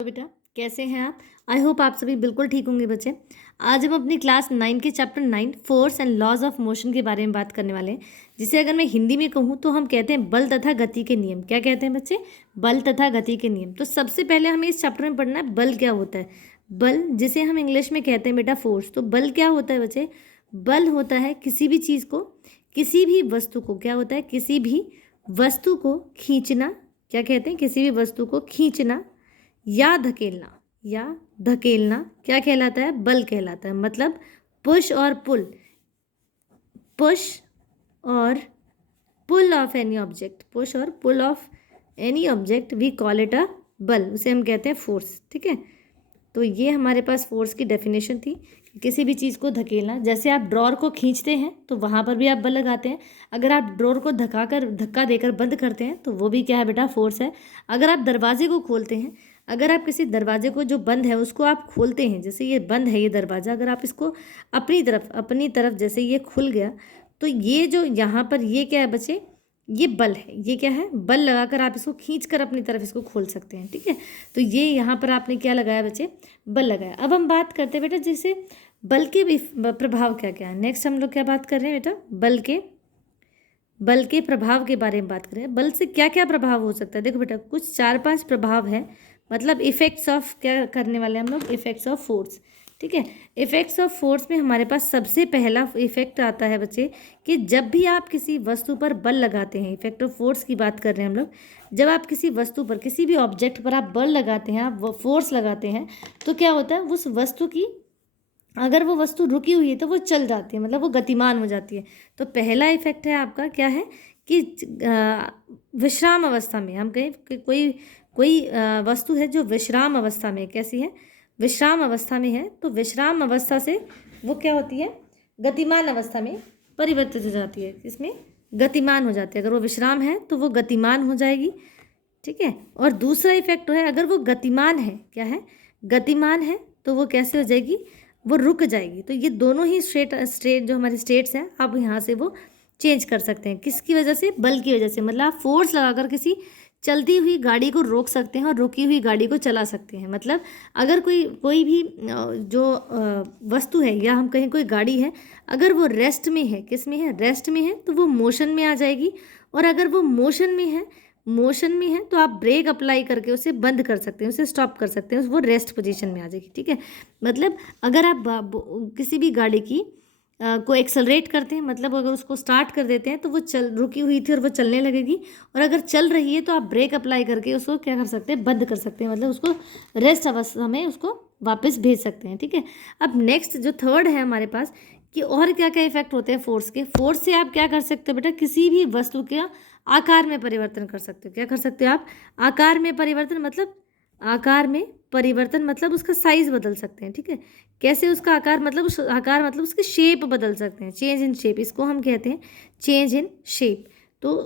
तो बेटा कैसे हैं आप। आई होप आप सभी बिल्कुल ठीक होंगे बच्चे। आज हम अपनी क्लास 9 के chapter 9 force and laws of motion के बारे में बात करने वाले हैं, जिसे अगर मैं हिंदी में कहूँ तो हम कहते हैं बल तथा गति के नियम। क्या कहते हैं बच्चे? बल तथा गति के नियम। तो सबसे पहले हमें इस चैप्टर में पढ़ना है बल क्या होता है। बल जिसे हम इंग्लिश में कहते हैं बेटा फोर्स। तो बल क्या होता है बच्चे? बल होता है किसी भी चीज़ को, किसी भी वस्तु को, क्या होता है? किसी भी वस्तु को खींचना। क्या कहते हैं? किसी भी वस्तु को खींचना या धकेलना, क्या कहलाता है? बल कहलाता है। मतलब पुश और पुल, पुश और pull of any object, push और pull of any object we call it a बल, उसे हम कहते हैं फोर्स। ठीक है, तो ये हमारे पास फोर्स की डेफिनेशन थी। किसी भी चीज़ को धकेलना, जैसे आप ड्रॉर को खींचते हैं तो वहाँ पर भी आप बल लगाते हैं। अगर आप ड्रॉर को धक्का देकर बंद करते हैं तो वो भी क्या है बेटा? फोर्स है। अगर आप दरवाजे को खोलते हैं, अगर आप किसी दरवाजे को जो बंद है उसको आप खोलते हैं, जैसे ये बंद है ये दरवाज़ा, अगर आप इसको अपनी तरफ जैसे ये खुल गया, तो ये जो यहाँ पर ये क्या है बच्चे? ये बल है। ये क्या है? बल लगाकर आप इसको खींच कर अपनी तरफ इसको खोल सकते हैं। ठीक है, तो ये यहाँ पर आपने क्या लगाया बच्चे? बल लगाया। अब हम बात करते हैं बेटा जैसे बल के प्रभाव क्या क्या है। नेक्स्ट हम लोग क्या बात कर रहे हैं बेटा? बल के प्रभाव के बारे में बात करें। बल से क्या क्या प्रभाव हो सकता है? देखो बेटा, कुछ 4-5 प्रभाव है, मतलब इफेक्ट्स ऑफ क्या करने वाले हम लोग? Effects of force. ठीक है, इफेक्ट्स ऑफ फोर्स में हमारे पास सबसे पहला इफेक्ट आता है बच्चे कि जब भी आप किसी वस्तु पर बल लगाते हैं, इफेक्ट ऑफ फोर्स की बात कर रहे हैं हम लोग। जब आप किसी वस्तु पर, किसी भी ऑब्जेक्ट पर आप बल लगाते हैं, आप फोर्स लगाते हैं, तो क्या होता है? उस वस्तु की, अगर वो वस्तु रुकी हुई है तो वो चल जाती है, मतलब वो गतिमान हो जाती है। तो पहला इफेक्ट है आपका क्या है कि विश्राम अवस्था में, हम कहें कि कोई वस्तु है जो विश्राम अवस्था में, कैसी है? विश्राम अवस्था में है, तो विश्राम अवस्था से वो क्या होती है? गतिमान अवस्था में परिवर्तित हो जाती है। इसमें गतिमान हो जाती है। अगर वो विश्राम है तो वो गतिमान हो जाएगी। ठीक है, और दूसरा इफेक्ट है, अगर वो गतिमान है, क्या है? गतिमान है, तो वो कैसे हो जाएगी? वो रुक जाएगी। तो ये दोनों ही स्टेट जो हमारी स्टेट्स हैं, आप यहाँ से वो चेंज कर सकते हैं। किसकी वजह से? बल की वजह से। मतलब आप फोर्स लगाकर किसी चलती हुई गाड़ी को रोक सकते हैं और रुकी हुई गाड़ी को चला सकते हैं। मतलब अगर कोई भी जो वस्तु है, या हम कहें कोई गाड़ी है, अगर वो रेस्ट में है, किस में है? रेस्ट में है, तो वो मोशन में आ जाएगी। और अगर वो मोशन में है तो आप ब्रेक अप्लाई करके उसे बंद कर सकते हैं, उसे स्टॉप कर सकते हैं, वो रेस्ट पोजीशन में आ जाएगी। ठीक है, मतलब अगर आप किसी भी गाड़ी की को एक्सेलरेट करते हैं, मतलब अगर उसको स्टार्ट कर देते हैं तो वो रुकी हुई थी और वो चलने लगेगी। और अगर चल रही है तो आप ब्रेक अप्लाई करके उसको क्या कर सकते हैं? बंद कर सकते हैं, मतलब उसको रेस्ट अवस्था में उसको वापस भेज सकते हैं। ठीक है, अब नेक्स्ट जो थर्ड है हमारे पास कि और क्या क्या इफेक्ट होते हैं फोर्स के। फोर्स से आप क्या कर सकते हो बेटा? किसी भी वस्तु के आकार में परिवर्तन कर सकते हो। क्या कर सकते हो आप? आकार में परिवर्तन, मतलब आकार में परिवर्तन मतलब उसका साइज बदल सकते हैं। ठीक है, कैसे उसका आकार? मतलब उस आकार मतलब उसकी शेप बदल सकते हैं। चेंज इन शेप, इसको हम कहते हैं चेंज इन शेप। तो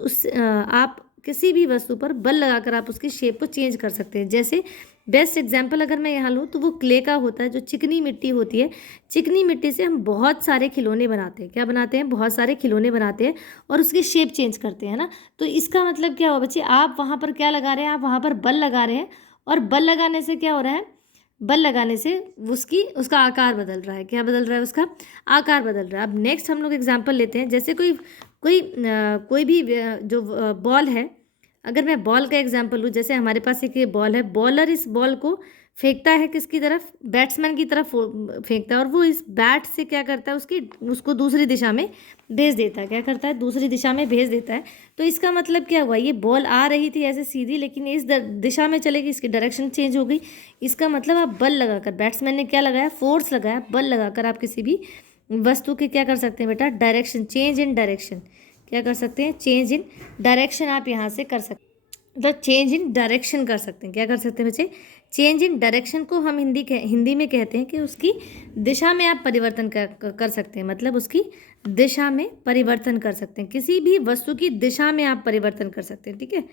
आप किसी भी वस्तु पर बल लगाकर आप उसकी शेप को चेंज कर सकते हैं। जैसे बेस्ट एग्जाम्पल अगर मैं यहाँ लूँ तो वो क्ले का होता है, जो चिकनी मिट्टी होती है। चिकनी मिट्टी से हम बहुत सारे खिलौने बनाते हैं। क्या बनाते हैं? बहुत सारे खिलौने बनाते हैं और उसकी शेप चेंज करते हैं ना। तो इसका मतलब क्या हुआ बच्चे? आप वहाँ पर क्या लगा रहे हैं? आप वहाँ पर बल लगा रहे हैं, और बल लगाने से क्या हो रहा है? बल लगाने से उसका आकार बदल रहा है। क्या बदल रहा है? उसका आकार बदल रहा है। अब नेक्स्ट हम लोग एग्जांपल लेते हैं। जैसे कोई भी जो बॉल है, अगर मैं बॉल का एग्जांपल लूँ, जैसे हमारे पास एक ये बॉल है, बॉलर इस बॉल को फेंकता है किसकी तरफ? बैट्समैन की तरफ फेंकता है, और वो इस बैट से क्या करता है? उसको दूसरी दिशा में भेज देता है। क्या करता है? दूसरी दिशा में भेज देता है। तो इसका मतलब क्या हुआ? ये बॉल आ रही थी ऐसे सीधी, लेकिन इस दिशा में चलेगी, इसकी डायरेक्शन चेंज हो गई। इसका मतलब आप बल लगाकर, बैट्समैन ने क्या लगाया? फोर्स लगाया। बल लगाकर आप किसी भी वस्तु के क्या कर सकते हैं बेटा? Direction, change in direction. क्या कर सकते हैं? चेंज इन डायरेक्शन आप यहाँ से कर सकते हैं, मतलब चेंज इन डायरेक्शन कर सकते हैं। क्या कर सकते हैं बच्चे? चेंज इन डायरेक्शन को हम हिंदी में कहते हैं कि उसकी दिशा में आप परिवर्तन कर सकते हैं, मतलब उसकी दिशा में परिवर्तन कर सकते हैं। किसी भी वस्तु की दिशा में आप परिवर्तन कर सकते हैं। ठीक है,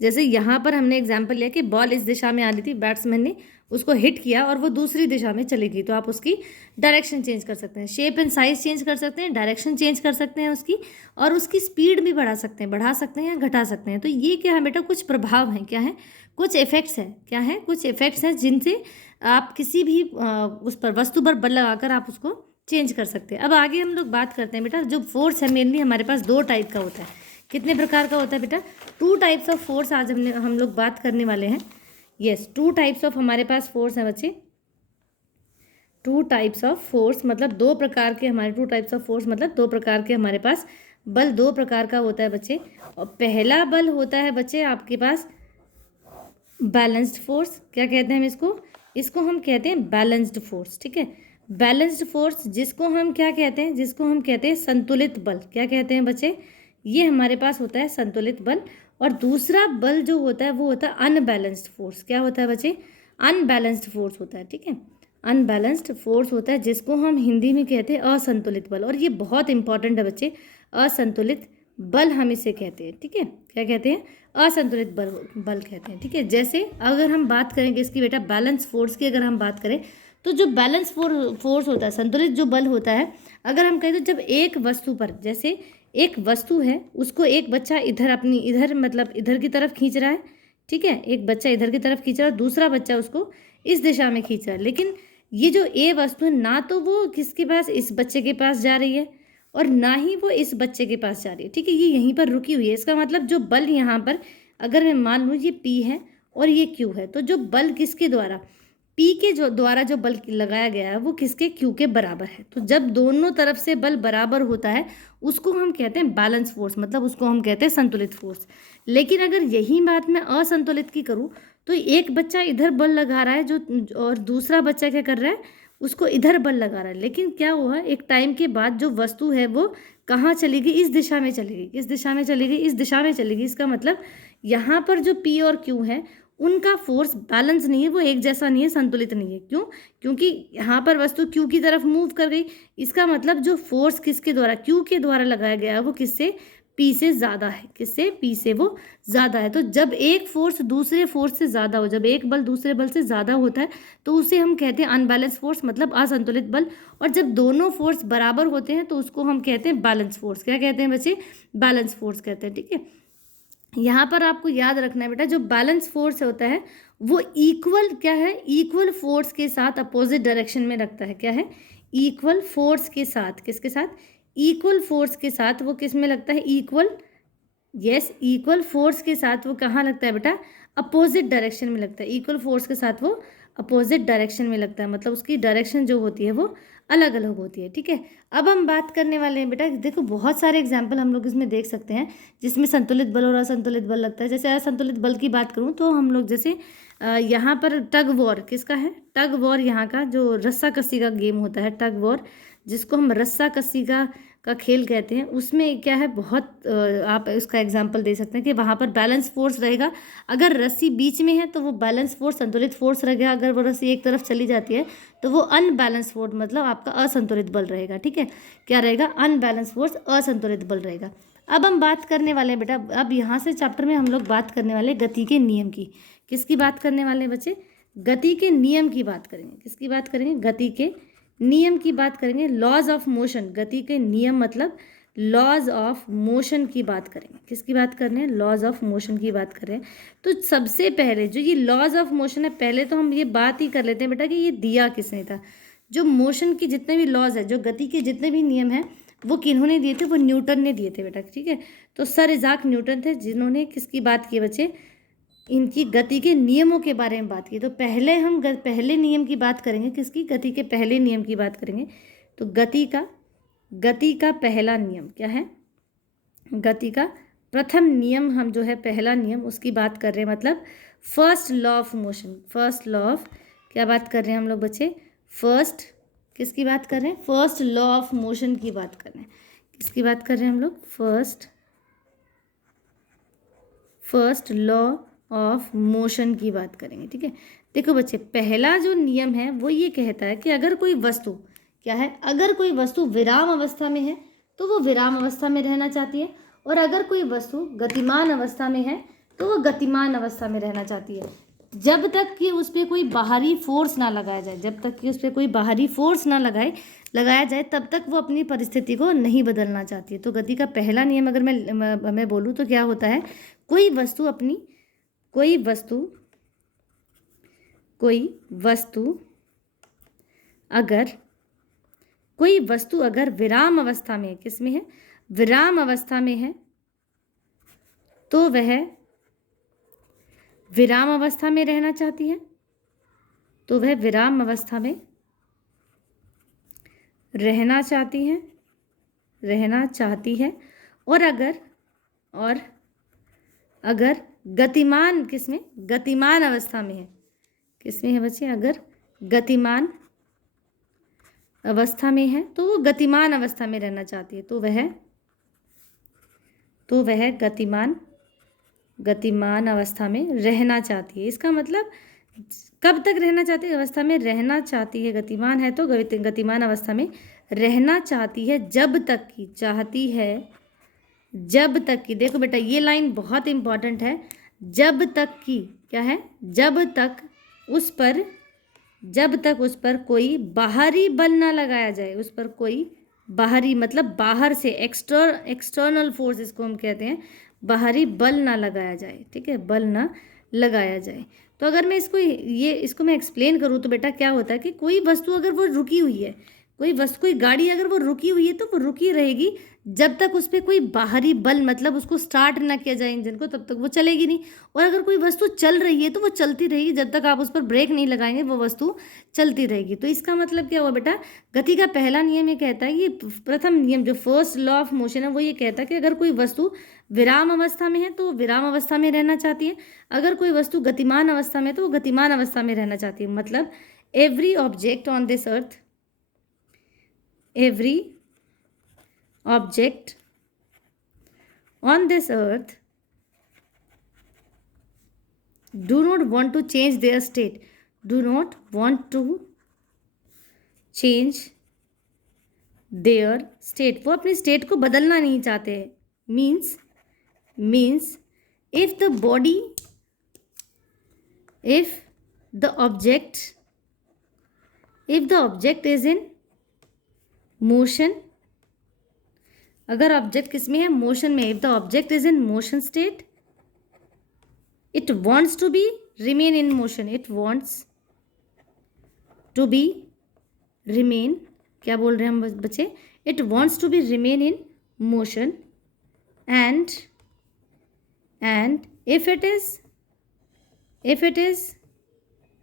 जैसे यहाँ पर हमने एग्जाम्पल लिया कि बॉल इस दिशा में आ रही थी, बैट्समैन ने उसको हिट किया और वो दूसरी दिशा में चली गई, तो आप उसकी डायरेक्शन चेंज कर सकते हैं, शेप एंड साइज चेंज कर सकते हैं, डायरेक्शन चेंज कर सकते हैं उसकी, और उसकी स्पीड भी बढ़ा सकते हैं या घटा सकते हैं। तो ये क्या है बेटा, कुछ प्रभाव हैं, क्या है, कुछ इफेक्ट्स हैं, क्या है, कुछ इफेक्ट्स हैं जिनसे आप किसी भी उस पर वस्तु पर बल लगाकर आप उसको चेंज कर सकते हैं। अब आगे हम लोग बात करते हैं बेटा, जो फोर्स है मेनली हमारे पास दो टाइप का होता है। कितने प्रकार का होता है बेटा? 2 टाइप्स ऑफ फोर्स आज हम लोग बात करने वाले हैं। यस, 2 टाइप्स ऑफ हमारे पास फोर्स है बच्चे। 2 टाइप्स ऑफ फोर्स मतलब 2 प्रकार के हमारे 2 टाइप्स ऑफ फोर्स मतलब 2 प्रकार के हमारे पास बल 2 प्रकार का होता है बच्चे। और पहला बल होता है बच्चे आपके पास बैलेंस्ड फोर्स। क्या कहते हैं हम इसको? इसको हम कहते हैं बैलेंस्ड फोर्स, ठीक है। बैलेंस्ड फोर्स जिसको हम क्या कहते हैं? जिसको हम कहते हैं संतुलित बल। क्या कहते हैं बच्चे? ये हमारे पास होता है संतुलित बल। और दूसरा बल जो होता है वो होता है अनबैलेंस्ड फोर्स। क्या होता है बच्चे? अनबैलेंस्ड फोर्स होता है, ठीक है। अनबैलेंस्ड फोर्स होता है जिसको हम हिंदी में कहते हैं असंतुलित बल। और ये बहुत इंपॉर्टेंट है बच्चे, असंतुलित बल हम इसे कहते हैं, ठीक है। क्या कहते हैं? असंतुलित बल कहते हैं, ठीक है। जैसे अगर हम बात करेंगे इसकी बेटा बैलेंस फोर्स की, अगर हम बात करें तो जो बैलेंस फोर्स होता है, संतुलित जो बल होता है, अगर हम कहें तो जब एक वस्तु पर, जैसे एक वस्तु है उसको एक बच्चा इधर मतलब इधर की तरफ खींच रहा है, ठीक है। एक बच्चा इधर की तरफ खींच रहा है और दूसरा बच्चा उसको इस दिशा में खींच रहा है, लेकिन ये जो ए वस्तु है ना तो वो किसके पास, इस बच्चे के पास जा रही है और ना ही वो इस बच्चे के पास जा रही है, ठीक है। ये यहीं पर रुकी हुई है। इसका मतलब जो बल यहाँ पर, अगर मैं मान लूँ ये P है और ये Q है, तो जो बल किसके द्वारा, P के जो द्वारा जो बल लगाया गया है वो किसके, Q के बराबर है। तो जब दोनों तरफ से बल बराबर होता है उसको हम कहते हैं बैलेंस फोर्स, मतलब उसको हम कहते हैं संतुलित फोर्स। लेकिन अगर यही बात मैं असंतुलित की करूँ तो एक बच्चा इधर बल लगा रहा है जो, और दूसरा बच्चा क्या कर रहा है, उसको इधर बल लगा रहा है, लेकिन क्या हुआ, एक टाइम के बाद जो वस्तु है वो कहाँ चली गई, इस दिशा में चली गई, किस दिशा में चली गई, इस दिशा में चली गई। इसका मतलब यहाँ पर जो P और Q है उनका फोर्स बैलेंस नहीं है, वो एक जैसा नहीं है, संतुलित नहीं है। क्यों? क्योंकि यहाँ पर वस्तु Q की तरफ मूव कर गई। इसका मतलब जो फोर्स किसके द्वारा, Q के द्वारा लगाया गया है वो किससे, P से ज़्यादा है। किससे? P से वो ज़्यादा है। तो जब एक फोर्स दूसरे फोर्स से ज़्यादा हो, जब एक बल दूसरे बल से ज़्यादा होता है तो उसे हम कहते हैं अनबैलेंस फोर्स, मतलब असंतुलित बल। और जब दोनों फोर्स बराबर होते हैं तो उसको हम कहते हैं बैलेंस फोर्स। क्या कहते हैं बच्चे? बैलेंस फोर्स कहते हैं, ठीक है। यहाँ पर आपको याद रखना है बेटा, जो बैलेंस फोर्स होता है वो इक्वल, क्या है, इक्वल फोर्स के साथ अपोजिट डायरेक्शन में रखता है। क्या है? इक्वल फोर्स के साथ, किसके साथ, इक्वल फोर्स के साथ वो किस में लगता है, इक्वल, यस, इक्वल फोर्स के साथ वो कहाँ लगता है बेटा, अपोजिट डायरेक्शन में लगता है। इक्वल फोर्स के साथ वो अपोजिट डायरेक्शन में लगता है, मतलब उसकी डायरेक्शन जो होती है वो अलग अलग होती है, ठीक है। अब हम बात करने वाले हैं बेटा, देखो बहुत सारे एग्जाम्पल हम लोग इसमें देख सकते हैं जिसमें संतुलित बल और असंतुलित बल लगता है। जैसे असंतुलित बल की बात करूँ तो हम लोग जैसे यहाँ पर टग वॉर किसका है, टग वॉर यहाँ का जो रस्सा कस्सी का गेम होता है, टग वॉर जिसको हम रस्सा कस्सी का खेल कहते हैं, उसमें क्या है, बहुत आप इसका एग्जाम्पल दे सकते हैं कि वहाँ पर बैलेंस फोर्स रहेगा। अगर रस्सी बीच में है तो वो बैलेंस फोर्स संतुलित फोर्स रहेगा, अगर वो रस्सी एक तरफ चली जाती है तो वो अनबैलेंस फोर्स मतलब आपका असंतुलित बल रहेगा, ठीक है। क्या रहेगा? अनबैलेंस फोर्स, असंतुलित बल रहेगा। अब हम बात करने वाले हैं बेटा, अब यहाँ से चैप्टर में हम लोग बात करने वाले गति के नियम की। किसकी बात करने वाले हैं बच्चे? गति के नियम की बात करेंगे। किसकी बात करेंगे? गति के नियम की बात करेंगे। लॉज ऑफ मोशन, गति के नियम मतलब लॉज ऑफ मोशन की बात करेंगे। किसकी बात कर रहे हैं? लॉज ऑफ मोशन की बात कर रहे हैं। तो सबसे पहले जो ये लॉज ऑफ मोशन है, पहले तो हम ये बात ही कर लेते हैं बेटा कि ये दिया किसने था। जो मोशन की जितने भी लॉज है, जो गति के जितने भी नियम हैं वो किन्होंने दिए थे? वो न्यूटन ने दिए थे बेटा, ठीक है। तो सर इजाक न्यूटन थे जिन्होंने किसकी बात की बच्चे, इनकी गति के नियमों के बारे में बात की। तो पहले हम पहले नियम की बात करेंगे। किसकी? गति के पहले नियम की बात करेंगे। तो गति का पहला नियम क्या है? गति का प्रथम नियम हम जो है पहला नियम उसकी बात कर रहे हैं, मतलब first law of motion. First law of, क्या बात कर रहे हैं हम लोग बच्चे? फर्स्ट, किसकी बात कर रहे हैं? फर्स्ट लॉ ऑफ मोशन की बात कर रहे हैं। किसकी बात कर रहे हैं हम लोग? फर्स्ट लॉ ऑफ मोशन की बात करेंगे, ठीक है। देखो बच्चे, पहला जो नियम है वो ये कहता है कि अगर कोई वस्तु, क्या है, अगर कोई वस्तु विराम अवस्था में है तो वो विराम अवस्था में रहना चाहती है, और अगर कोई वस्तु गतिमान अवस्था में है तो वो गतिमान अवस्था में रहना चाहती है। जब तक कि उस पर कोई बाहरी फोर्स ना लगाया जाए, जब तक कि उस पर कोई बाहरी फोर्स ना लगाया जाए तब तक वो अपनी परिस्थिति को नहीं बदलना चाहती है। तो गति का पहला नियम अगर मैं बोलूँ तो क्या होता है, कोई वस्तु अगर विराम अवस्था में, किस में है, विराम अवस्था में है, तो वह विराम अवस्था में रहना चाहती है, तो वह विराम अवस्था में रहना चाहती है। और अगर गतिमान, किसमें, गतिमान अवस्था में है, किसमें है बच्चे, अगर गतिमान अवस्था में है तो वो गतिमान अवस्था में रहना चाहती है, तो वह गतिमान अवस्था में रहना चाहती है। इसका मतलब कब तक रहना चाहती है, अवस्था में रहना चाहती है, गतिमान है तो गतिमान अवस्था में रहना चाहती है जब तक की, चाहती है जब तक की, देखो बेटा ये लाइन बहुत इंपॉर्टेंट है, जब तक की क्या है, जब तक उस पर कोई बाहरी बल ना लगाया जाए, उस पर कोई बाहरी मतलब बाहर से एक्सटर्नल फोर्स इसको हम कहते हैं, बाहरी बल ना लगाया जाए, ठीक है, बल ना लगाया जाए। तो अगर मैं इसको मैं एक्सप्लेन करूँ तो बेटा क्या होता है कि कोई वस्तु अगर वो रुकी हुई है, कोई गाड़ी अगर वो रुकी हुई है तो वो रुकी रहेगी जब तक उस पर कोई बाहरी बल मतलब उसको स्टार्ट ना किया जाए इंजन को, तब तक वो चलेगी नहीं। और अगर कोई वस्तु चल रही है तो वो चलती रहेगी, जब तक आप उस पर ब्रेक नहीं लगाएंगे वो वस्तु चलती रहेगी। तो इसका मतलब क्या हुआ बेटा, गति का पहला नियम ये कहता है, ये प्रथम नियम जो फर्स्ट लॉ ऑफ मोशन है वो ये कहता है कि अगर कोई वस्तु विराम अवस्था में है तो विराम अवस्था में रहना चाहती है, अगर कोई वस्तु गतिमान अवस्था में है तो वो गतिमान अवस्था में रहना चाहती है। मतलब every object on this earth do not want to change their state, वो अपनी स्टेट को बदलना नहीं चाहते हैं। Means if the object is in motion, अगर ऑब्जेक्ट किस में है, मोशन में, if the object is in motion state, it wants to be remain in motion, it wants to be remain, क्या बोल रहे हैं हम बच्चे, it wants to be remain in motion and if it is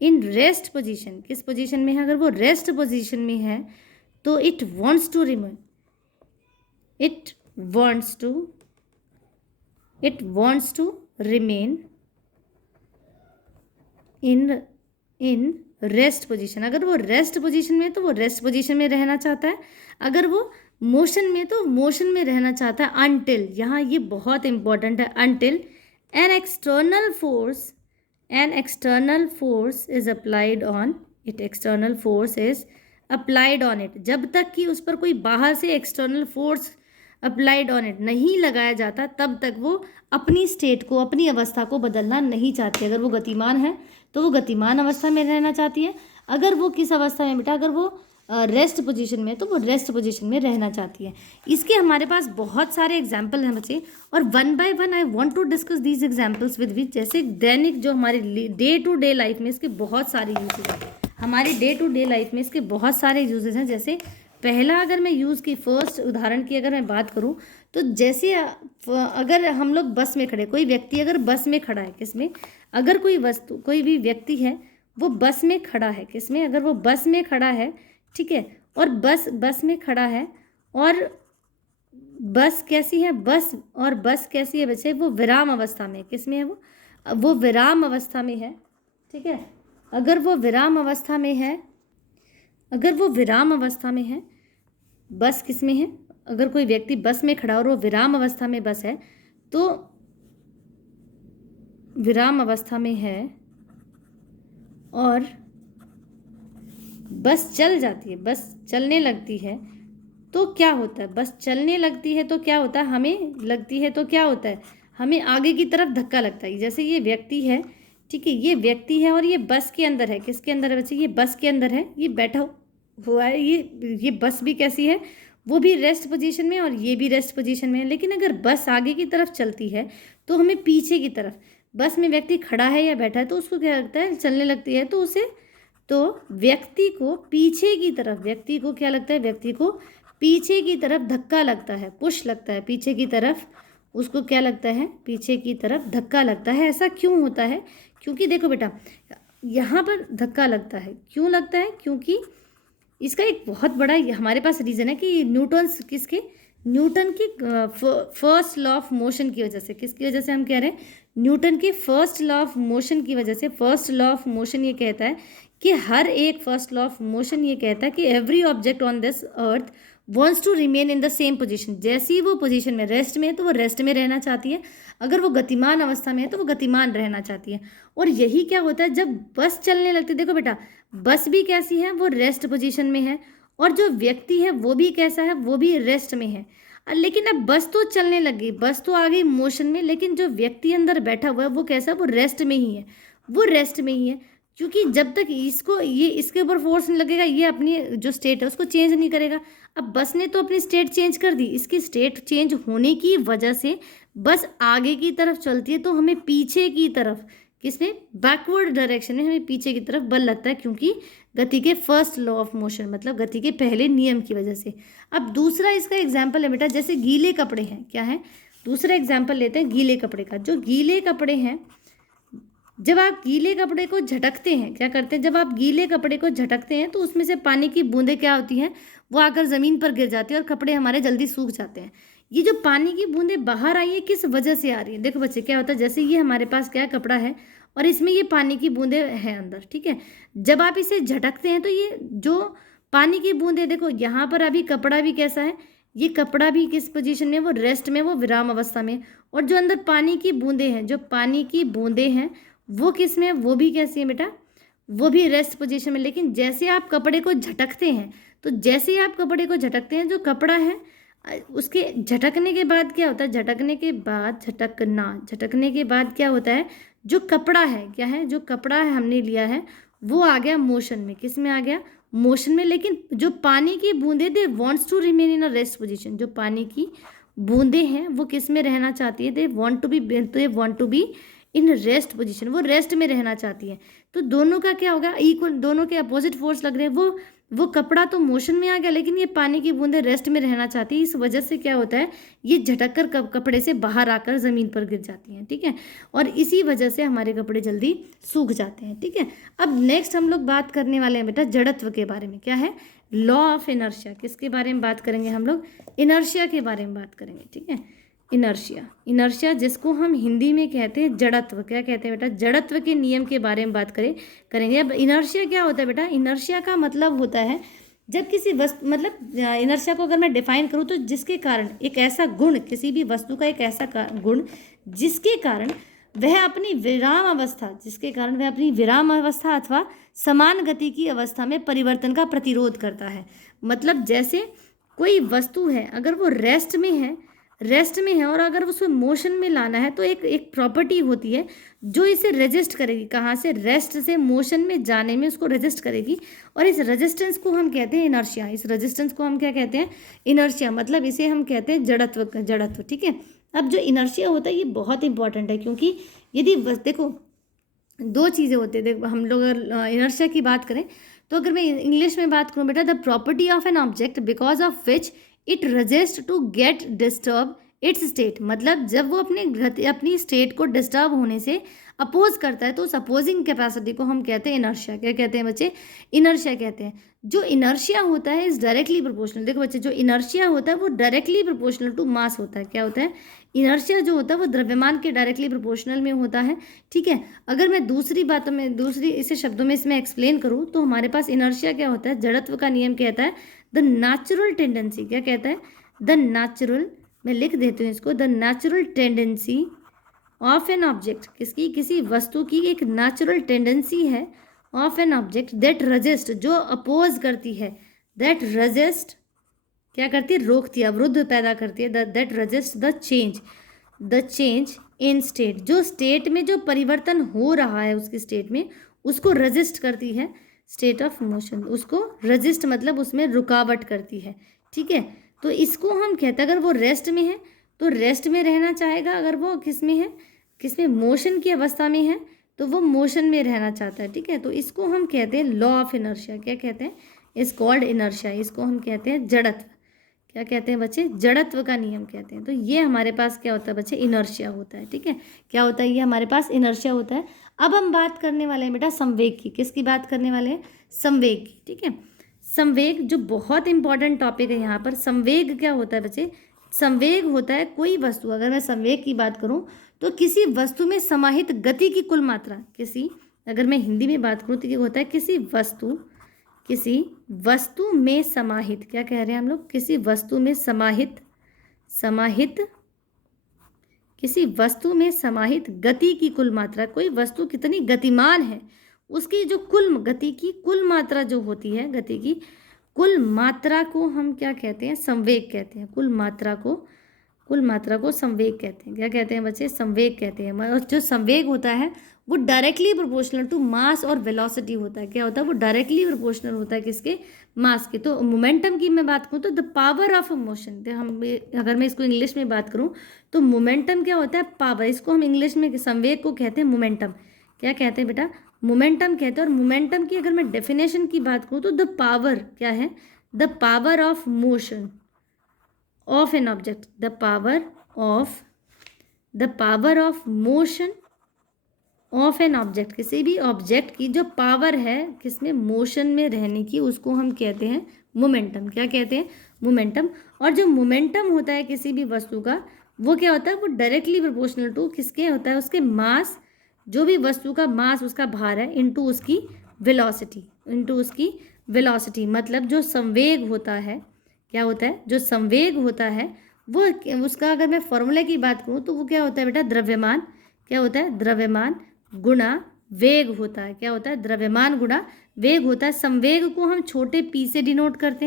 in rest position, किस position में है, अगर वो रेस्ट पोजीशन में है तो it wants to remain in rest position. अगर वो रेस्ट पोजीशन में है तो वो रेस्ट पोजीशन में रहना चाहता है, अगर वो मोशन में तो मोशन में रहना चाहता है until, यहाँ ये बहुत इंपॉर्टेंट है, until an external force is applied on it, जब तक कि उस पर कोई बाहर से external force applied on it नहीं लगाया जाता तब तक वो अपनी स्टेट को, अपनी अवस्था को बदलना नहीं चाहती। अगर वो गतिमान है तो वो गतिमान अवस्था में रहना चाहती है, अगर वो किस अवस्था में बेटा, अगर वो रेस्ट पोजीशन में तो वो रेस्ट पोजीशन में रहना चाहती है। इसके हमारे पास बहुत सारे एग्जाम्पल हैं बच्चे, और one by one I want to discuss these examples with which, जैसे दैनिक जो हमारे डे टू डे लाइफ में इसके बहुत सारे यूजेज हैं, हमारी डे टू डे लाइफ में इसके बहुत सारे यूजेज हैं। जैसे पहला अगर मैं यूज़ की फर्स्ट उदाहरण की अगर मैं बात करूं तो जैसे अगर हम लोग बस में खड़े, कोई व्यक्ति अगर बस में खड़ा है, किस में, अगर कोई भी व्यक्ति है वो बस में खड़ा है, किस में, अगर वो बस में खड़ा है, ठीक है, और बस में खड़ा है और बस कैसी है, बस कैसी है बच्चे, वो विराम अवस्था में, किस में है वो विराम अवस्था में है, ठीक है। अगर वो विराम अवस्था में है, बस किस में है, अगर कोई व्यक्ति बस में खड़ा और वो विराम अवस्था में बस है तो विराम अवस्था में है और बस चल जाती है, बस चलने लगती है तो क्या होता है, बस चलने लगती है तो क्या होता है, हमें लगती है तो क्या होता है, हमें आगे की तरफ धक्का लगता है। जैसे ये व्यक्ति है, ठीक है, ये व्यक्ति है और ये बस के अंदर है। किसके अंदर है बच्चे? ये बस के अंदर है, ये बैठा हुआ है। ये बस भी कैसी है? वो भी रेस्ट पोजीशन में और ये भी रेस्ट पोजीशन में है। लेकिन अगर बस आगे की तरफ चलती है तो हमें पीछे की तरफ, बस में व्यक्ति खड़ा है या बैठा है तो उसको क्या लगता है? चलने लगती है। तो व्यक्ति को पीछे की तरफ, व्यक्ति को क्या लगता है? व्यक्ति को पीछे की तरफ धक्का लगता है, पुश लगता है पीछे की तरफ। उसको क्या लगता है? पीछे की तरफ धक्का लगता है। ऐसा क्यों होता है? क्योंकि देखो बेटा, यहाँ पर धक्का लगता है, क्यों लगता है? क्योंकि इसका एक बहुत बड़ा हमारे पास रीज़न है कि न्यूटन की फर्स्ट लॉ ऑफ मोशन की वजह से। किसकी वजह से हम कह रहे हैं? न्यूटन के फर्स्ट लॉ ऑफ मोशन की वजह से। फर्स्ट लॉ ऑफ मोशन ये कहता है कि फर्स्ट लॉ ऑफ मोशन ये कहता है कि every object on this earth wants to remain in the same position. जैसे ही वो पोजिशन में रेस्ट में है तो वो रेस्ट में रहना चाहती है, अगर वो गतिमान अवस्था में है तो वो गतिमान रहना चाहती है। और यही क्या होता है जब बस चलने लगती है। देखो बेटा, बस भी कैसी है? वो रेस्ट पोजीशन में है, और जो व्यक्ति है वो भी कैसा है? वो भी रेस्ट में है। लेकिन अब बस तो चलने लग गई, बस तो आ गई मोशन में, लेकिन जो व्यक्ति अंदर बैठा हुआ है वो कैसा? वो रेस्ट में ही है, वो रेस्ट में ही है। क्योंकि जब तक इसके ऊपर फोर्स नहीं लगेगा, ये अपनी जो स्टेट है उसको चेंज नहीं करेगा। अब बस ने तो अपनी स्टेट चेंज कर दी, इसकी स्टेट चेंज होने की वजह से बस आगे की तरफ चलती है तो हमें पीछे की तरफ, किसमें? बैकवर्ड डायरेक्शन में हमें पीछे की तरफ बल लगता है, क्योंकि गति के फर्स्ट लॉ ऑफ मोशन, मतलब गति के पहले नियम की वजह से। अब दूसरा इसका एग्जाम्पल है बेटा, जैसे गीले कपड़े हैं। क्या है? दूसरा एग्जाम्पल लेते हैं गीले कपड़े का। जो गीले कपड़े हैं, जब आप गीले कपड़े को झटकते हैं, क्या करते हैं? जब आप गीले कपड़े को झटकते हैं तो उसमें से पानी की बूंदें क्या होती हैं? वो आकर ज़मीन पर गिर जाती है और कपड़े हमारे जल्दी सूख जाते हैं। ये जो पानी की बूंदें बाहर आई है, किस वजह से आ रही है? देखो बच्चे, क्या होता है, जैसे ये हमारे पास क्या है? कपड़ा है और इसमें ये पानी की बूंदें हैं अंदर, ठीक है। जब आप इसे झटकते हैं तो ये जो पानी की बूंदें, देखो यहाँ पर अभी कपड़ा भी कैसा है? ये कपड़ा भी किस पोजीशन में? वो रेस्ट में, वो विराम अवस्था में। और जो अंदर पानी की बूंदें हैं, जो पानी की बूंदें हैं वो किस में? वो भी कैसी है बेटा? वो भी रेस्ट पोजीशन में। लेकिन जैसे आप कपड़े को झटकते हैं, तो जैसे ही आप कपड़े को झटकते हैं, जो कपड़ा है उसके झटकने के बाद क्या होता है? झटकने के बाद क्या होता है? जो कपड़ा है, क्या है? जो कपड़ा है हमने लिया है वो आ गया मोशन में। किस में आ गया? मोशन में। लेकिन जो पानी की बूंदें, they wants to remain in a rest position. जो पानी की बूंदें हैं वो किस में रहना चाहती है? They want to be in rest position. वो रेस्ट में रहना चाहती है। तो दोनों का क्या होगा? इक्वल, दोनों के अपोजिट फोर्स लग रहे हैं। वो कपड़ा तो मोशन में आ गया, लेकिन ये पानी की बूंदें रेस्ट में रहना चाहती है। इस वजह से क्या होता है? ये झटक कर कपड़े से बाहर आकर ज़मीन पर गिर जाती हैं, ठीक है। और इसी वजह से हमारे कपड़े जल्दी सूख जाते हैं, ठीक है। अब नेक्स्ट हम लोग बात करने वाले हैं बेटा जड़त्व के बारे में। क्या है? Law of inertia. किसके बारे में बात करेंगे हम लोग? इनर्शिया के बारे में बात करेंगे, ठीक है। इनर्शिया जिसको हम हिंदी में कहते हैं जड़त्व। क्या कहते हैं बेटा? जड़त्व के नियम के बारे में बात करेंगे। अब इनर्शिया क्या होता है बेटा? इनर्शिया का मतलब होता है जब किसी वस्तु, मतलब इनर्शिया को अगर मैं डिफाइन करूँ तो जिसके कारण एक ऐसा गुण, किसी भी वस्तु का एक ऐसा गुण जिसके कारण वह अपनी विराम अवस्था अथवा समान गति की अवस्था में परिवर्तन का प्रतिरोध करता है। मतलब जैसे कोई वस्तु है, अगर वो रेस्ट में है और अगर उसको मोशन में लाना है तो एक प्रॉपर्टी होती है जो इसे रेजिस्ट करेगी। कहाँ से? रेस्ट से मोशन में जाने में उसको रेजिस्ट करेगी, और इस रेजिस्टेंस को हम कहते हैं इनर्शिया। इस रेजिस्टेंस को हम क्या कहते हैं? इनर्शिया। मतलब इसे हम कहते हैं जड़त्व, ठीक है। अब जो इनर्शिया होता है ये बहुत इंपॉर्टेंट है, क्योंकि यदि देखो दो चीज़ें होती है। देखो हम लोग अगर इनर्शिया की बात करें तो अगर मैं इंग्लिश में बात करूँ बेटा, the property of an object because of which it resist to get disturb its state. मतलब जब वो अपनी स्टेट को डिस्टर्ब होने से अपोज करता है तो उस अपोजिंग कैपेसिटी को हम कहते हैं इनर्शिया। क्या कहते हैं बच्चे? इनर्शिया कहते हैं। जो इनर्शिया होता है इज डायरेक्टली प्रोपोर्शनल। देखो बच्चे, जो इनर्शिया होता है वो डायरेक्टली प्रोपोर्शनल टू मास होता है। क्या होता है? इनर्शिया जो होता है वो द्रव्यमान के डायरेक्टली प्रोपोर्शनल में होता है, ठीक है। अगर मैं दूसरी शब्दों में इसमें एक्सप्लेन करूँ तो हमारे पास इनर्शिया क्या होता है? जड़त्व का नियम कहता है द नेचुरल टेंडेंसी। क्या कहता है? द नेचुरल, मैं लिख देती हूँ इसको, the natural tendency of an object. किसी वस्तु की एक नेचुरल टेंडेंसी है of an object that resist, जो अपोज करती है, दैट रजिस्ट क्या करती है? रोकती है, अवरुद्ध पैदा करती है, that resist the change, the change in state, जो स्टेट में जो परिवर्तन हो रहा है उसकी स्टेट में, उसको रजिस्ट करती है स्टेट ऑफ मोशन, उसको रजिस्ट मतलब उसमें रुकावट करती है। ठीक है, तो इसको हम कहते हैं अगर वो रेस्ट में है तो रेस्ट में रहना चाहेगा, अगर वो किस में है, किस में, मोशन की अवस्था में है तो वो मोशन में रहना चाहता है। ठीक है, तो इसको हम कहते हैं लॉ ऑफ इनर्शिया। क्या कहते हैं? Is called inertia. इसको हम कहते हैं जड़त्व। क्या कहते हैं बच्चे? जड़त्व का नियम कहते हैं। तो ये हमारे पास क्या होता है बच्चे? इनर्शिया होता है। ठीक है, क्या होता है? ये हमारे पास इनर्शिया होता है। अब हम बात करने वाले हैं बेटा संवेग की। किसकी बात करने वाले हैं? संवेग की। ठीक है, संवेग जो बहुत इंपॉर्टेंट टॉपिक है यहाँ पर। संवेग क्या होता है बच्चे? संवेग होता है कोई वस्तु, अगर मैं संवेग की बात करूँ तो किसी वस्तु में समाहित गति की कुल मात्रा, किसी, अगर मैं हिंदी में बात करूँ तो क्या होता है? किसी वस्तु में समाहित, क्या कह रहे हैं हम लोग? किसी वस्तु में समाहित किसी वस्तु में समाहित गति की कुल मात्रा, कोई वस्तु कितनी गतिमान है उसकी जो कुल गति की कुल मात्रा जो होती है, गति की कुल मात्रा को हम क्या कहते हैं? संवेग कहते हैं। कुल मात्रा को संवेग कहते हैं। क्या कहते हैं बच्चे? संवेग कहते हैं। और जो संवेग होता है वो डायरेक्टली प्रोपोर्शनल टू मास और वेलोसिटी होता है। क्या होता है? वो डायरेक्टली प्रोपोर्शनल होता है किसके? मास के। तो मोमेंटम की मैं बात करूँ तो द पावर ऑफ मोशन, अगर मैं इसको इंग्लिश में बात करूँ तो मोमेंटम क्या होता है? पावर। इसको हम इंग्लिश में संवेग को कहते हैं मोमेंटम। क्या कहते हैं बेटा? मोमेंटम कहते हैं। और मोमेंटम की अगर मैं डेफिनेशन की बात करूँ तो द पावर क्या है? The power of motion of an object, the power of motion of an object, किसी भी ऑब्जेक्ट की जो पावर है किसमें? मोशन में रहने की, उसको हम कहते हैं मोमेंटम। क्या कहते हैं? मोमेंटम। और जो मोमेंटम होता है किसी भी वस्तु का, वो क्या होता है? वो डायरेक्टली प्रोपोर्शनल टू किसके होता है? उसके मास, जो भी वस्तु का मास, उसका भार है, इनटू उसकी वेलोसिटी। मतलब जो संवेग होता है, क्या होता है? जो संवेग होता है वो, उसका अगर मैं फॉर्मूले की बात करूँ तो वो क्या होता है बेटा? द्रव्यमान। क्या होता है? द्रव्यमान गुणा वेग होता है। क्या होता है? द्रव्यमान गुणा वेग होता है। संवेग को हम छोटे p से डिनोट करते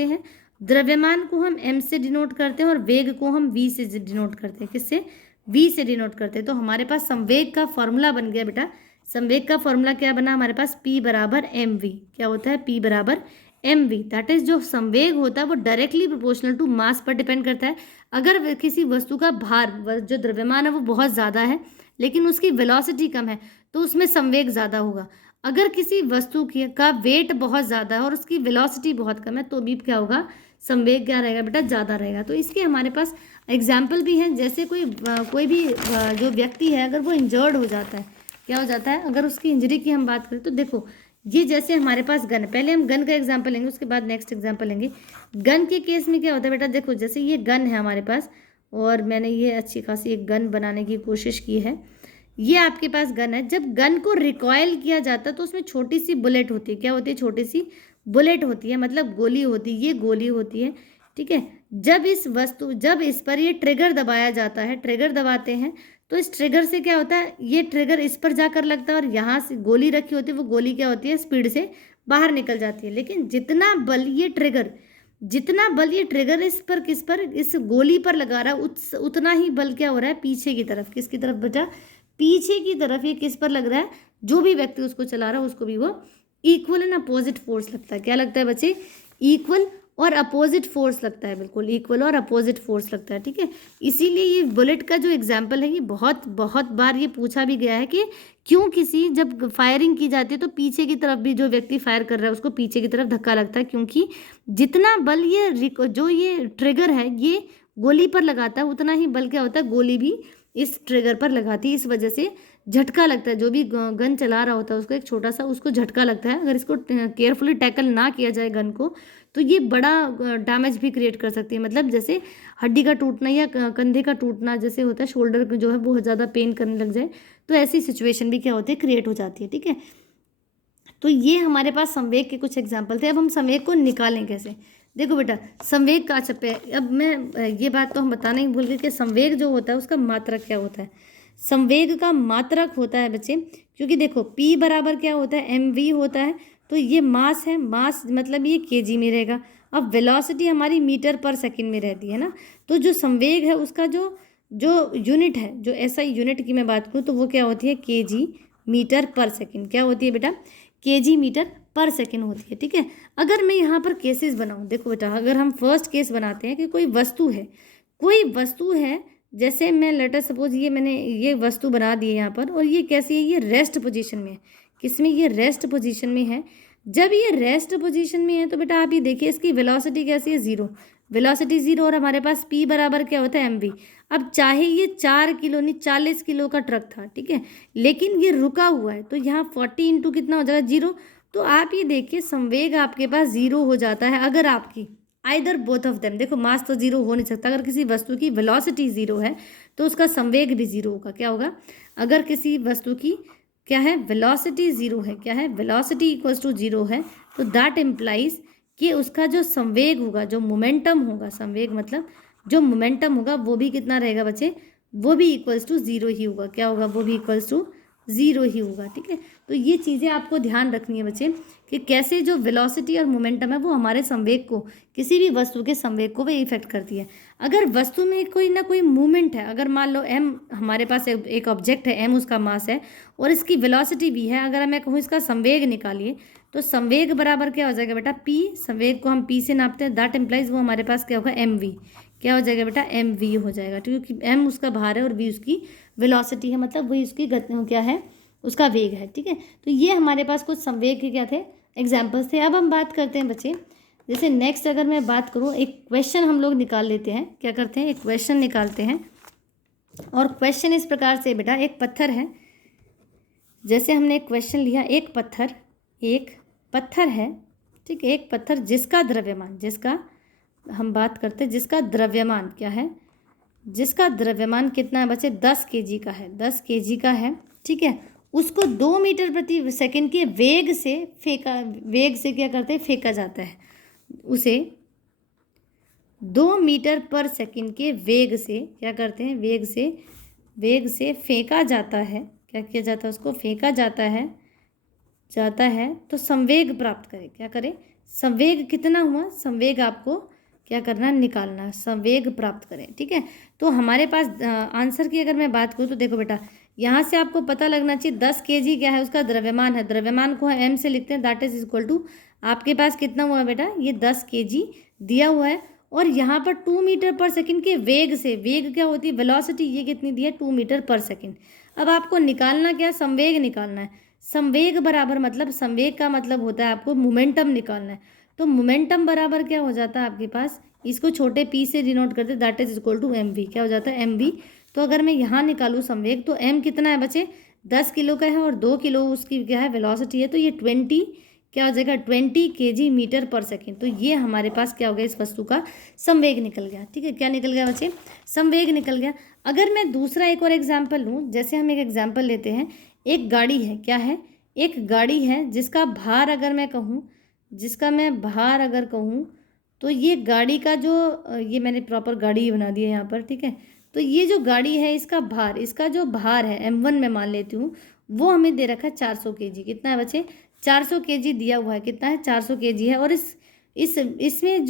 हैं, द्रव्यमान को हम m से डिनोट करते हैं और वेग को हम v से डिनोट करते हैं। किससे? v से डिनोट करते हैं। तो हमारे पास संवेग का फॉर्मूला बन गया बेटा। संवेग का फॉर्मूला क्या बना हमारे पास? p बराबर mv। क्या होता है? p बराबर mv। दैट इज जो संवेग होता है वो डायरेक्टली प्रोपोर्शनल टू मास पर डिपेंड करता है। अगर किसी वस्तु का भार, जो द्रव्यमान है वो बहुत ज़्यादा है लेकिन उसकी वेलोसिटी कम है तो उसमें संवेग ज़्यादा होगा। अगर किसी वस्तु का वेट बहुत ज़्यादा है और उसकी वेलोसिटी बहुत कम है तो भी क्या होगा? संवेग क्या रहेगा बेटा? ज़्यादा रहेगा। तो इसके हमारे पास एग्जाम्पल भी हैं। जैसे कोई भी जो व्यक्ति है अगर वो इंजर्ड हो जाता है, क्या हो जाता है? अगर उसकी इंजरी की हम बात करें तो देखो, ये जैसे हमारे पास गन, पहले हम गन का एग्जाम्पल लेंगे उसके बाद नेक्स्ट एग्जाम्पल लेंगे। गन के केस में क्या होता है बेटा? देखो, जैसे ये गन है हमारे पास और मैंने ये अच्छी खासी एक गन बनाने की कोशिश की है। ये आपके पास गन है। जब गन को रिकॉयल किया जाता है तो उसमें छोटी सी बुलेट होती है। क्या होती है? छोटी सी बुलेट होती है, मतलब गोली होती है। ये गोली होती है। ठीक है, जब इस पर ये ट्रिगर दबाया जाता है, ट्रिगर दबाते हैं तो इस ट्रिगर से क्या होता है? ये ट्रिगर इस पर जाकर लगता है और यहाँ से गोली रखी होती है, वो गोली क्या होती है? स्पीड से बाहर निकल जाती है। लेकिन जितना बल ये ट्रिगर इस गोली पर लगा रहा है, उतना ही बल क्या हो रहा है? पीछे की तरफ। किसकी तरफ बेटा? पीछे की तरफ। ये किस पर लग रहा है? जो भी व्यक्ति उसको चला रहा है उसको भी वो इक्वल एंड अपोजिट फोर्स लगता है। क्या लगता है बच्चे? इक्वल और अपोजिट फोर्स लगता है। बिल्कुल इक्वल और अपोजिट फोर्स लगता है। ठीक है, इसीलिए ये बुलेट का जो एग्जाम्पल है ये बहुत बहुत बार ये पूछा भी गया है कि क्यों जब फायरिंग की जाती है तो पीछे की तरफ भी जो व्यक्ति फायर कर रहा है उसको पीछे की तरफ धक्का लगता है, क्योंकि जितना बल ये ट्रिगर है ये गोली पर लगाता है उतना ही बल क्या होता है? गोली भी इस ट्रिगर पर लगाती है। इस वजह से झटका लगता है। जो भी गन चला रहा होता है उसको एक छोटा सा उसको झटका लगता है। अगर इसको केयरफुली टैकल ना किया जाए गन को तो ये बड़ा डैमेज भी क्रिएट कर सकती है। मतलब जैसे हड्डी का टूटना या कंधे का टूटना जैसे होता है, शोल्डर जो है बहुत ज़्यादा पेन करने लग जाए तो ऐसी सिचुएशन भी क्या होती है? क्रिएट हो जाती है। ठीक है, तो ये हमारे पास संवेग के कुछ एग्जाम्पल थे। अब हम संवेग को निकालें कैसे? देखो बेटा, संवेग का अब मैं ये बात तो हम बताना ही भूल गए कि संवेग जो होता है उसका मात्रक क्या होता है। संवेग का मात्रक होता है बच्चे, क्योंकि देखो p बराबर क्या होता है? mv होता है। तो ये मास है, मास मतलब ये kg में रहेगा। अब वेलोसिटी हमारी मीटर पर सेकंड में रहती है ना, तो जो संवेग है उसका जो जो यूनिट है, जो एसआई यूनिट की मैं बात करूँ तो वो क्या होती है, केजी मीटर पर सेकंड। क्या होती है बेटा, केजी मीटर पर सेकंड होती है। ठीक है, अगर मैं यहाँ पर केसेस बनाऊँ, देखो बेटा, अगर हम फर्स्ट केस बनाते हैं कि कोई वस्तु है, जैसे मैं लेटर सपोज ये मैंने ये वस्तु बना दी है यहाँ पर, और ये कैसी है, ये रेस्ट पोजीशन में है। किसमें, ये रेस्ट पोजीशन में है। जब ये रेस्ट पोजीशन में है तो बेटा आप ये देखिए इसकी वेलोसिटी कैसी है, जीरो, वेलोसिटी जीरो, और हमारे पास p बराबर क्या होता है, mv। अब चाहे ये 4 किलो नहीं 40 किलो का ट्रक था, ठीक है, लेकिन ये रुका हुआ है, तो यहाँ 40 इंटू कितना हो जाएगा, जीरो। तो आप ये देखिए संवेग आपके पास जीरो हो जाता है अगर आपकी आइदर बोथ ऑफ देम, देखो मास तो जीरो हो नहीं सकता, अगर किसी वस्तु की वेलोसिटी जीरो है तो उसका संवेग भी जीरो होगा। क्या होगा, अगर किसी वस्तु की क्या है, वेलोसिटी जीरो है, क्या है, वेलोसिटी इक्वल्स टू जीरो है, तो दैट इम्प्लाइज कि उसका जो संवेग होगा, जो मोमेंटम होगा, संवेग मतलब जो मोमेंटम होगा वो भी कितना रहेगा बच्चे, वो भी इक्वल्स टू जीरो ही होगा। क्या होगा, वो भी इक्वल्स टू जीरो ही होगा। ठीक है, तो ये चीज़ें आपको ध्यान रखनी है बच्चे कि कैसे जो वेलोसिटी और मोमेंटम है वो हमारे संवेग को, किसी भी वस्तु के संवेग को वह इफेक्ट करती है। अगर वस्तु में कोई ना कोई मूवमेंट है, अगर मान लो m हमारे पास एक ऑब्जेक्ट है, m उसका मास है और इसकी वेलोसिटी भी है, अगर मैं कहूँ इसका संवेग निकालिए तो संवेग बराबर क्या हो जाएगा बेटा, p, संवेग को हम p से नापते हैं, दैट इम्प्लाइज वो हमारे पास क्या होगा, mv। क्या हो जाएगा बेटा, mv हो जाएगा, क्योंकि m उसका भार है और v उसकी वेलोसिटी है, मतलब वही उसकी गति क्या है, उसका वेग है। ठीक है, तो ये हमारे पास कुछ संवेग के क्या थे, एग्जाम्पल्स थे। अब हम बात करते हैं बच्चे, जैसे नेक्स्ट अगर मैं बात करूँ, एक क्वेश्चन हम लोग निकाल लेते हैं। क्या करते हैं, एक क्वेश्चन निकालते हैं, और क्वेश्चन इस प्रकार से बेटा, एक पत्थर है, जैसे हमने एक क्वेश्चन लिया, एक पत्थर है, ठीक है, एक पत्थर जिसका द्रव्यमान, जिसका हम बात करते हैं, जिसका द्रव्यमान क्या है, जिसका द्रव्यमान कितना है बच्चे, 10 kg का है, 10 kg का है। ठीक है, उसको 2 मीटर प्रति सेकंड के वेग से क्या करते हैं, फेंका जाता है। उसे 2 मीटर पर सेकंड के वेग से क्या करते हैं, वेग से फेंका जाता है। क्या किया जाता है, उसको फेंका जाता है तो संवेग प्राप्त करें। क्या करें, संवेग कितना हुआ, संवेग आपको क्या करना, निकालना, संवेग प्राप्त करें। ठीक है, तो हमारे पास आंसर की अगर मैं बात करूँ तो देखो बेटा, यहाँ से आपको पता लगना चाहिए 10 kg क्या है, उसका द्रव्यमान है, द्रव्यमान को m से लिखते हैं, दैट इज इक्वल टू आपके पास कितना हुआ बेटा, ये 10 kg दिया हुआ है, और यहाँ पर 2 मीटर पर सेकंड के वेग से, वेग क्या होती है, वेलोसिटी, ये कितनी दी है, 2 मीटर पर सेकंड। अब आपको निकालना क्या है, संवेग निकालना है। संवेग बराबर मतलब, संवेग का मतलब होता है आपको मोमेंटम निकालना है, तो मोमेंटम बराबर क्या हो जाता है आपके पास, इसको छोटे p से डिनोट करते, that is equal to mv। क्या हो जाता है, mv। तो अगर मैं यहाँ निकालूँ संवेग, तो m कितना है बच्चे, 10 किलो का है, और 2 किलो उसकी क्या है, वेलोसिटी है, तो ये 20 क्या हो जाएगा, 20 kg मीटर पर सेकेंड। तो ये हमारे पास क्या हो गया, इस वस्तु का संवेग निकल गया। ठीक है, क्या निकल गया बच्चे, संवेग निकल गया। अगर मैं दूसरा एक और एग्जाम्पल लूँ, जैसे हम एक एग्जाम्पल लेते हैं, एक गाड़ी है, क्या है, एक गाड़ी है जिसका भार अगर मैं कहूँ, तो ये गाड़ी का जो, ये मैंने प्रॉपर गाड़ी बना दी है यहाँ पर। ठीक है, तो ये जो गाड़ी है इसका भार, इसका जो भार है m1 में मान लेती हूँ, वो हमें दे रखा है 400 kg। कितना है बच्चे, 400 kg दिया हुआ है, कितना है, 400 kg है, और इसमें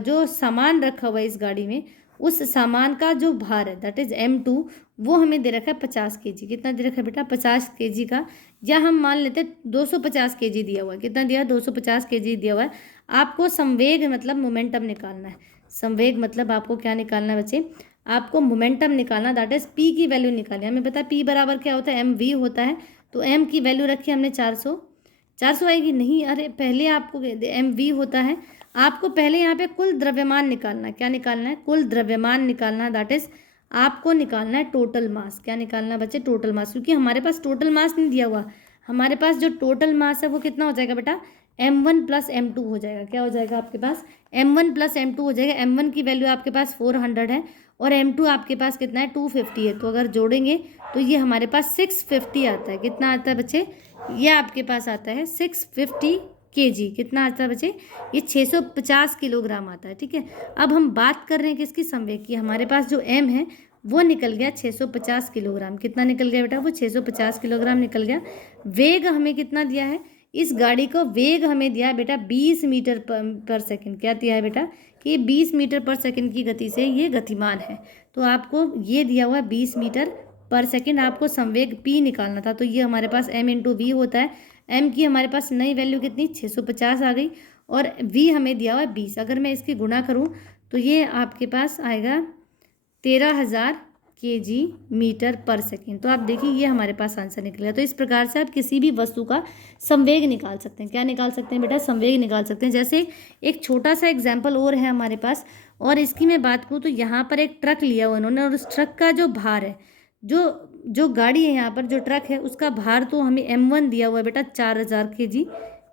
जो सामान रखा हुआ है इस गाड़ी में, उस सामान का जो भार है, दैट इज m2, वो हमें दे रखा है 50 kg। कितना दे रखा है बेटा, 50 kg का, या हम मान लेते हैं 250 kg दिया हुआ है। कितना दिया है, 250 kg दिया हुआ है। आपको संवेग मतलब मोमेंटम निकालना है, संवेग मतलब आपको क्या निकालना है बच्चे, आपको मोमेंटम निकालना, दैट इज p की वैल्यू निकालनी है। हमें पता है p बराबर क्या होता है, mv होता है, तो m की वैल्यू रखी हमने 400 आएगी नहीं, अरे पहले आपको mv होता है, आपको पहले यहाँ पे कुल द्रव्यमान निकालना है। क्या निकालना है, कुल द्रव्यमान निकालना है, दैट इज आपको निकालना है टोटल मास। क्या निकालना है बच्चे, टोटल मास, क्योंकि हमारे पास टोटल मास नहीं दिया हुआ, हमारे पास जो टोटल मास है वो कितना हो जाएगा बेटा, m1 प्लस m2 हो जाएगा। क्या हो जाएगा आपके पास, m1 प्लस m2 हो जाएगा। m1 की वैल्यू आपके पास 400 है, और m2 आपके पास कितना है, 250 है, तो अगर जोड़ेंगे तो ये हमारे पास 650 आता है। कितना आता है बच्चे, ये आपके पास आता है 650 kg। कितना आता है बच्चे, ये 650 किलोग्राम आता है। ठीक है, अब हम बात कर रहे हैं किसकी, संवेग की। हमारे पास जो m है वो निकल गया 650 किलोग्राम। कितना निकल गया बेटा, वो 650 किलोग्राम निकल गया। वेग हमें कितना दिया है, इस गाड़ी को वेग हमें दिया है बेटा 20 मीटर पर सेकंड। क्या दिया है बेटा कि 20 मीटर पर सेकंड की गति से ये गतिमान है। तो आपको ये दिया हुआ है 20 मीटर पर सेकंड, आपको संवेग p निकालना था। तो ये हमारे पास m इंटू वी होता है। m की हमारे पास नई वैल्यू कितनी 650 आ गई और v हमें दिया हुआ है 20। अगर मैं इसकी गुणा करूँ तो ये आपके पास आएगा 13,000 kg मीटर पर सेकेंड। तो आप देखिए ये हमारे पास आंसर निकल गया। तो इस प्रकार से आप किसी भी वस्तु का संवेग निकाल सकते हैं। क्या निकाल सकते हैं बेटा? संवेग निकाल सकते हैं। जैसे एक छोटा सा एग्जाम्पल और है हमारे पास, और इसकी मैं बात करूँ तो यहाँ पर एक ट्रक लिया हुआ उन्होंने, और उस ट्रक का जो भार है, जो जो गाड़ी है यहाँ पर जो ट्रक है उसका भार तो हमें m1 दिया हुआ है बेटा 4,000 kg।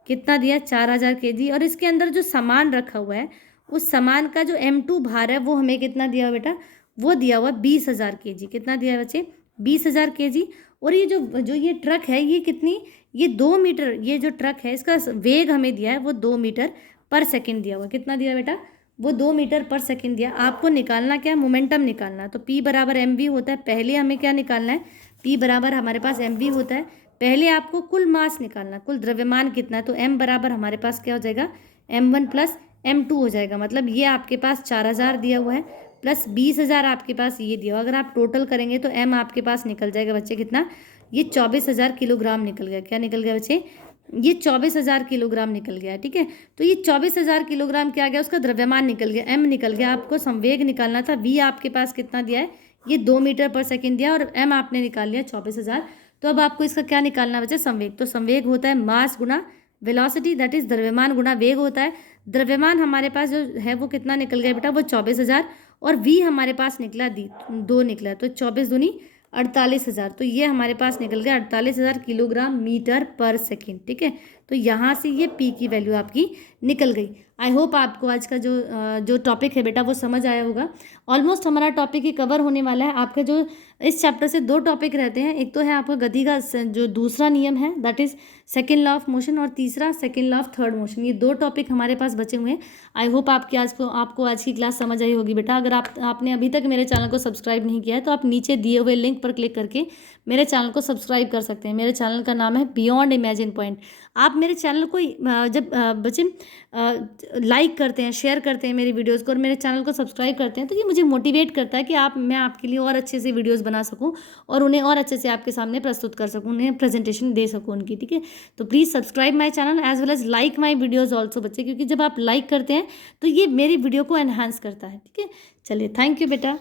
कितना दिया? 4,000 kg। और इसके अंदर जो सामान रखा हुआ है उस सामान का जो m2 भार है वो हमें कितना दिया हुआ बेटा? वो दिया हुआ 20,000 kg। कितना दिया है बच्चे? 20,000 kg। और ये जो ये ट्रक है ये कितनी, ये 2 मीटर, ये जो ट्रक है इसका वेग हमें दिया है वो 2 मीटर पर सेकेंड दिया हुआ। कितना दिया बेटा? वो 2 मीटर पर सेकेंड दिया। आपको निकालना क्या है? मोमेंटम निकालना। तो P बराबर mv होता है। पहले हमें क्या निकालना है? P बराबर हमारे पास mv होता है। पहले आपको कुल मास निकालना, कुल द्रव्यमान कितना है। तो m बराबर हमारे पास क्या हो जाएगा? m1 प्लस m2 हो जाएगा। मतलब ये आपके पास 4,000 दिया हुआ है प्लस 20,000 आपके पास ये दिया हुआ। अगर आप टोटल करेंगे तो m आपके पास निकल जाएगा बच्चे कितना? ये 24,000 किलोग्राम निकल गया। क्या निकल गया बच्चे? ये 24,000 किलोग्राम निकल गया। ठीक है, तो ये 24,000 किलोग्राम क्या गया? उसका द्रव्यमान निकल गया, m निकल गया। आपको संवेग निकालना था। v आपके पास कितना दिया है? ये 2 मीटर पर सेकेंड दिया और m आपने निकाल लिया 24,000। तो अब आपको इसका क्या निकालना बच्चे? संवेग। तो संवेग होता है मास गुणा वेलोसिटी, दैट इज द्रव्यमान गुणा वेग होता है। द्रव्यमान हमारे पास जो है वो कितना निकल गया बेटा? वो 24,000 और v हमारे पास निकला 2 निकला। तो 24 दूनी 48,000। तो ये हमारे पास निकल गया 48,000 किलोग्राम मीटर पर सेकेंड। ठीक है, तो यहाँ से ये p की वैल्यू आपकी निकल गई। आई होप आपको आज का जो टॉपिक है बेटा वो समझ आया होगा। ऑलमोस्ट हमारा टॉपिक ही कवर होने वाला है। आपका जो इस चैप्टर से 2 टॉपिक रहते हैं, एक तो है आपका गति का जो दूसरा नियम है that is second law of motion, और तीसरा second law of third motion. ये 2 टॉपिक हमारे पास बचे हुए हैं। आई होप आपको आज की क्लास समझ आई होगी बेटा। अगर आपने अभी तक मेरे चैनल को सब्सक्राइब नहीं किया है तो आप नीचे दिए हुए लिंक पर क्लिक करके मेरे चैनल को सब्सक्राइब कर सकते हैं। मेरे चैनल का नाम है बियॉन्ड इमेजिन पॉइंट। आप मेरे चैनल को जब बच्चे लाइक करते हैं, शेयर करते हैं मेरी वीडियोस को और मेरे चैनल को सब्सक्राइब करते हैं तो ये मुझे मोटिवेट करता है कि मैं आपके लिए और अच्छे से वीडियोस बना सकूं और उन्हें और अच्छे से आपके सामने प्रस्तुत कर सकूं, उन्हें प्रेजेंटेशन दे सकूं उनकी। ठीक है, तो please subscribe my channel as well as like my videos also बच्चे, क्योंकि जब आप लाइक करते हैं तो ये मेरी वीडियो को एनहांस करता है। ठीक है, चलिए, थैंक यू बेटा।